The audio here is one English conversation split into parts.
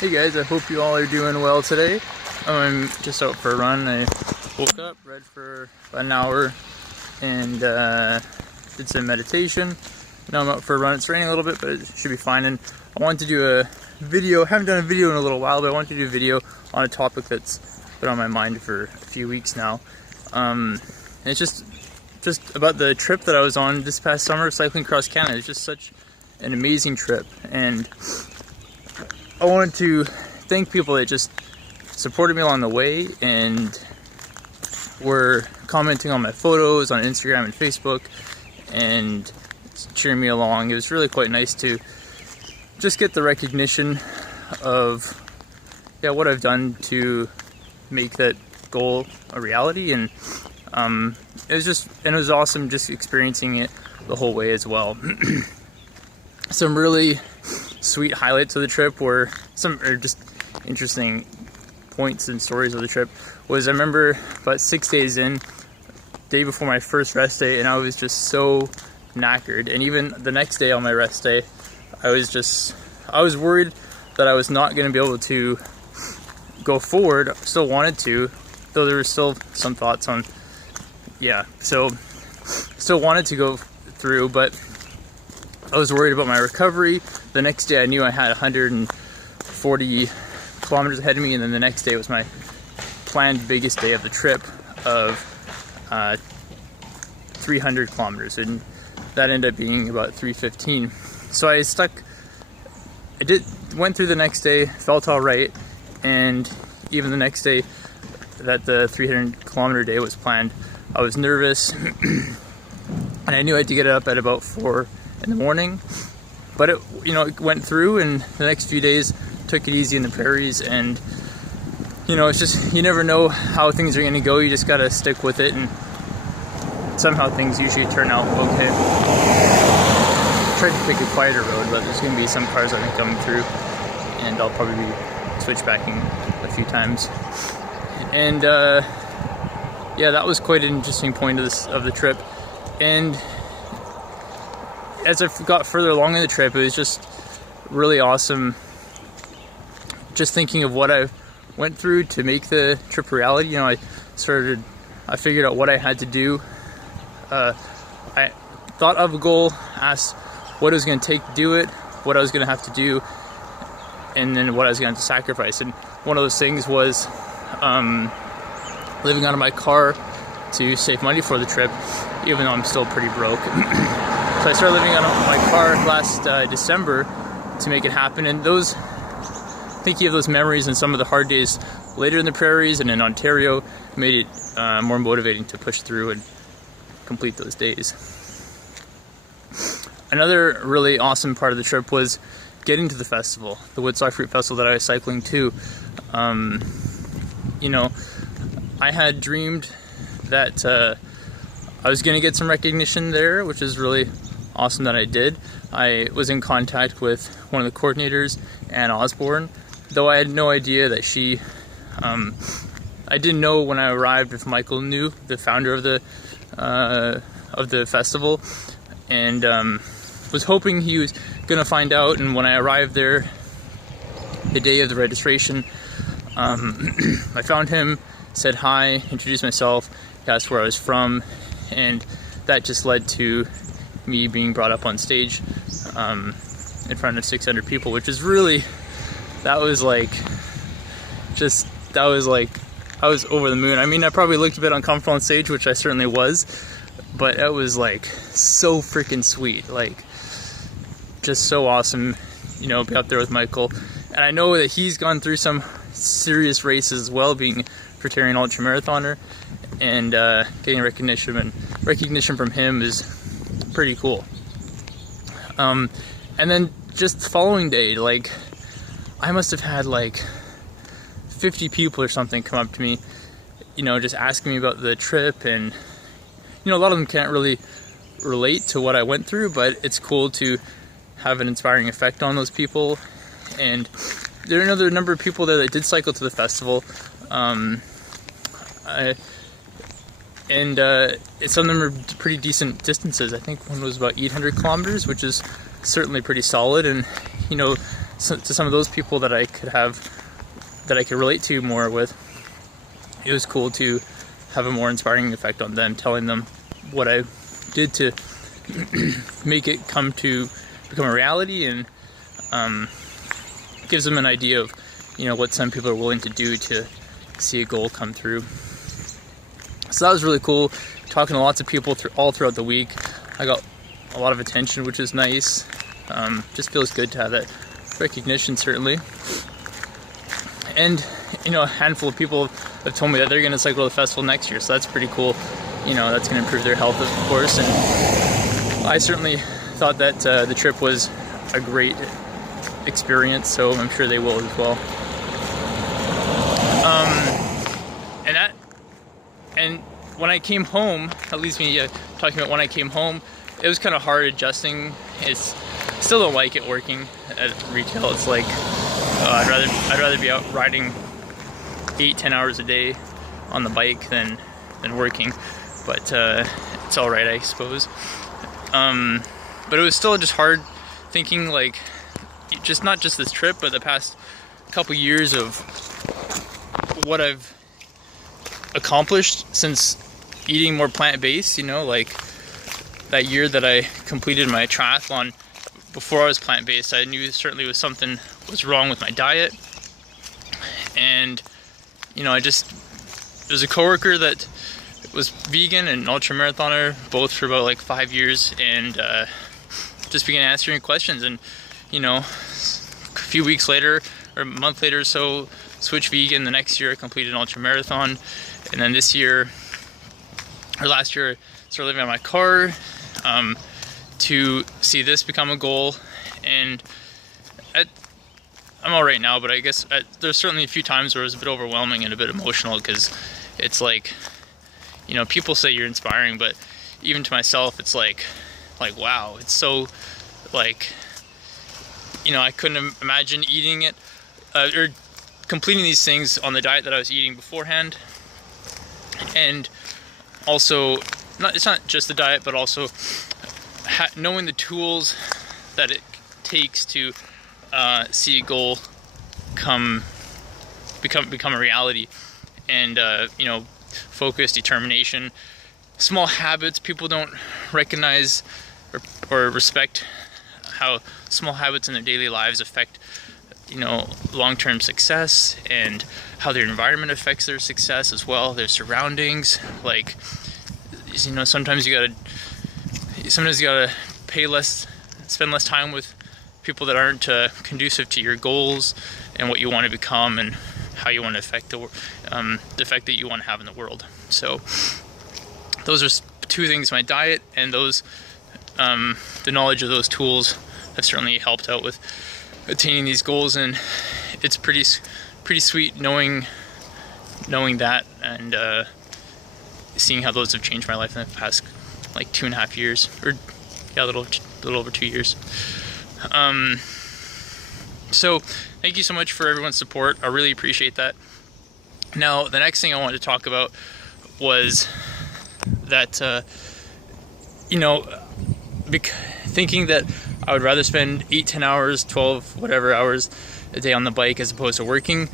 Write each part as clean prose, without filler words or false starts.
Hey guys, I hope you all are doing well today. I'm just out for a run. I woke up, read for about an hour, and did some meditation. Now I'm out for a run. It's raining a little bit, but it should be fine. And I wanted to do a video. I haven't done a video in a little while, but I wanted to do a video on a topic that's been on my mind for a few weeks now. And it's just about the trip that I was on this past summer, cycling across Canada. It's just such an amazing trip, and I wanted to thank people that just supported me along the way and were commenting on my photos on Instagram and Facebook and cheering me along. It was really quite nice to just get the recognition of what I've done to make that goal a reality, and it was awesome just experiencing it the whole way as well. Some really sweet highlights of the trip were just interesting points and stories of the trip. I remember about 6 days in, day before my first rest day, and I was just so knackered. And even the next day on my rest day, I was worried that I was not going to be able to go forward. I still wanted to, though there were still some thoughts on, still wanted to go through, but I was worried about my recovery. The next day I knew I had 140 kilometers ahead of me, and then the next day was my planned biggest day of the trip of 300 kilometers, and that ended up being about 315. So went through the next day, felt all right, and even the next day that the 300 kilometer day was planned, I was nervous, and I knew I had to get up at about 4 in the morning, but it went through, and the next few days took it easy in the prairies. And it's just, you never know how things are going to go. You just got to stick with it, and somehow things usually turn out okay. I tried to pick a quieter road, but there's going to be some cars I think coming through, and I'll probably be switchbacking a few times. And that was quite an interesting point of the trip. And as I got further along in the trip, it was just really awesome just thinking of what I went through to make the trip a reality. I figured out what I had to do. I thought of a goal, asked what it was going to take to do it, what I was going to have to do, and then what I was going to have to sacrifice. And one of those things was living out of my car to save money for the trip, even though I'm still pretty broke. So I started living out of my car last December to make it happen, and thinking of those memories and some of the hard days later in the prairies and in Ontario made it more motivating to push through and complete those days. Another really awesome part of the trip was getting to the festival, the Woodstock Fruit Festival that I was cycling to. I had dreamed that I was going to get some recognition there, which is really awesome that I did. I was in contact with one of the coordinators, Ann Osborne, though I had no idea that she, I didn't know when I arrived if Michael knew, the founder of the festival, and was hoping he was going to find out. And when I arrived there, the day of the registration, I found him, said hi, introduced myself, asked where I was from, and that just led to me being brought up on stage in front of 600 people, which is really, I was over the moon. I mean, I probably looked a bit uncomfortable on stage, which I certainly was, but it was so freaking sweet, just so awesome, be up there with Michael. And I know that he's gone through some serious races as well, being a Praetorian ultramarathoner, and getting recognition from him is pretty cool. And then just the following day, I must have had 50 people or something come up to me, just asking me about the trip, and a lot of them can't really relate to what I went through, but it's cool to have an inspiring effect on those people. And there are another number of people there that did cycle to the festival, and some of them are pretty decent distances. I think one was about 800 kilometers, which is certainly pretty solid. And to some of those people that I could relate to more with, it was cool to have a more inspiring effect on them, telling them what I did to make it become a reality, and gives them an idea of, you know, what some people are willing to do to see a goal come through. So that was really cool, talking to lots of people all throughout the week. I got a lot of attention, which is nice. Just feels good to have that recognition, certainly. And, you know, a handful of people have told me that they're going to cycle to the festival next year, so that's pretty cool. You know, that's going to improve their health, of course. And I certainly thought that the trip was a great experience, so I'm sure they will as well. And when I came home, at least me talking about when I came home, it was kind of hard adjusting. It's still don't like it working at retail. It's like I'd rather be out riding 8-10 hours a day on the bike than working, but it's all right, I suppose. But it was still just hard thinking, like, just not just this trip, but the past couple years of what I've accomplished since eating more plant-based. You know, like that year that I completed my triathlon, before I was plant-based, I knew certainly something was wrong with my diet. And, you know, there's a coworker that was vegan and ultra-marathoner, both for about like 5 years, and just began answering questions. And, you know, a few weeks later, or a month later or so, switched vegan. The next year I completed an ultra-marathon. And then this year, or last year, I started living on my car to see this become a goal. And I'm all right now, but I guess there's certainly a few times where it was a bit overwhelming and a bit emotional, because it's like, you know, people say you're inspiring, but even to myself, it's like wow, it's so, like, you know, I couldn't imagine eating it or completing these things on the diet that I was eating beforehand. And also, it's not just the diet, but also knowing the tools that it takes to see a goal become a reality. And you know, focus, determination, small habits. People don't recognize or respect how small habits in their daily lives affect, you know, long-term success, and how their environment affects their success as well, their surroundings. Like, you know, sometimes you gotta spend less time with people that aren't conducive to your goals and what you want to become, and how you want to affect the effect that you want to have in the world. So those are two things: my diet and those the knowledge of those tools have certainly helped out with attaining these goals. And it's pretty sweet knowing that, and seeing how those have changed my life in the past like 2.5 years, or yeah, a little over 2 years. So thank you so much for everyone's support. I really appreciate that. Now, the next thing I wanted to talk about was that you know, thinking that I would rather spend 8-10 hours, 12 whatever hours a day on the bike as opposed to working.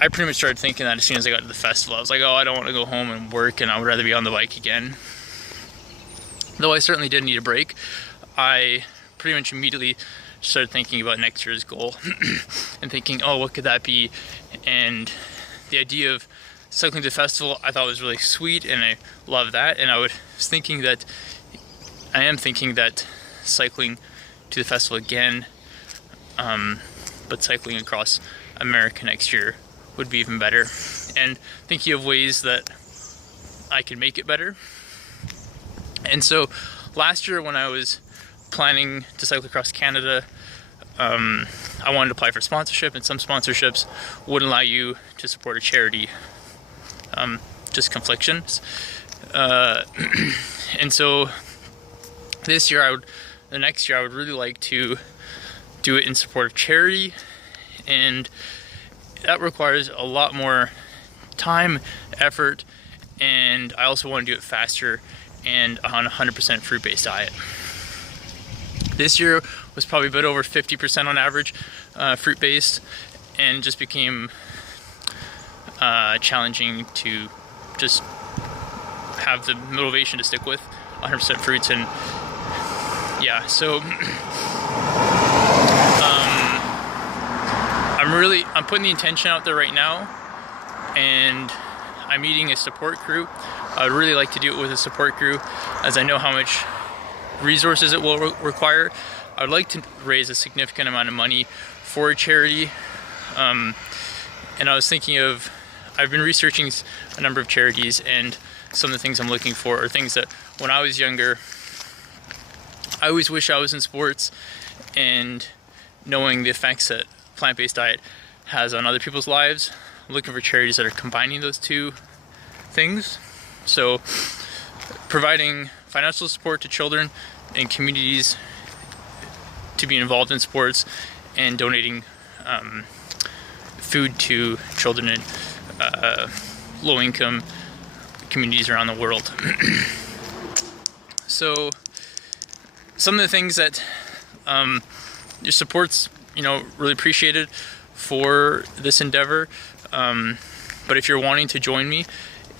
I pretty much started thinking that as soon as I got to the festival. I was like, oh, I don't want to go home and work, and I would rather be on the bike again. Though I certainly did need a break, I pretty much immediately started thinking about next year's goal and thinking, oh, what could that be? And the idea of cycling to the festival I thought was really sweet, and I love that. And I am thinking that cycling to the festival again, but cycling across America next year would be even better. And thinking of ways that I can make it better. And so last year, when I was planning to cycle across Canada, I wanted to apply for sponsorship, and some sponsorships wouldn't allow you to support a charity. Just conflictions. And so this year, the next year, I would really like to do it in support of charity, and that requires a lot more time, effort, and I also want to do it faster and on a 100% fruit-based diet. This year was probably a bit over 50% on average fruit based, and just became challenging to just have the motivation to stick with 100% fruits. And yeah, so I'm putting the intention out there right now, and I'm meeting a support crew. I would really like to do it with a support crew, as I know how much resources it will require. I would like to raise a significant amount of money for a charity, and I was thinking of, I've been researching a number of charities, and some of the things I'm looking for are things that when I was younger, I always wish I was in sports, and knowing the effects that plant-based diet has on other people's lives, I'm looking for charities that are combining those two things. So providing financial support to children and communities to be involved in sports, and donating food to children in low-income communities around the world. So some of the things that your support's really appreciated for this endeavor, but if you're wanting to join me,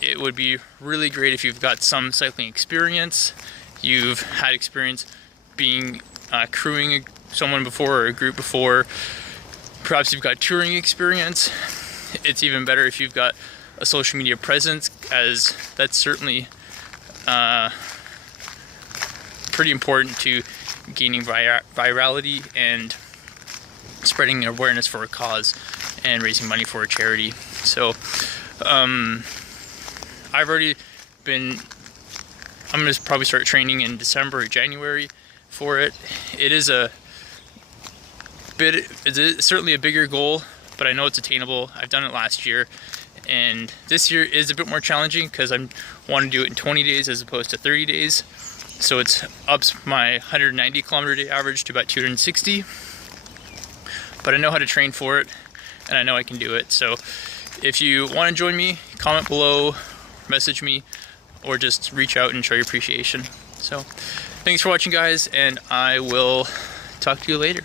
it would be really great if you've got some cycling experience, you've had experience being crewing someone before or a group before, perhaps you've got touring experience. It's even better if you've got a social media presence, as that's certainly pretty important to gaining virality and spreading awareness for a cause and raising money for a charity. So I've already been, I'm going to probably start training in December or January for it. It's certainly a bigger goal, but I know it's attainable. I've done it last year, and this year is a bit more challenging because I want to do it in 20 days as opposed to 30 days. So it's ups my 190 kilometer day average to about 260, but I know how to train for it, and I know I can do it. So if you want to join me, comment below, message me, or just reach out and show your appreciation. So thanks for watching, guys, and I will talk to you later.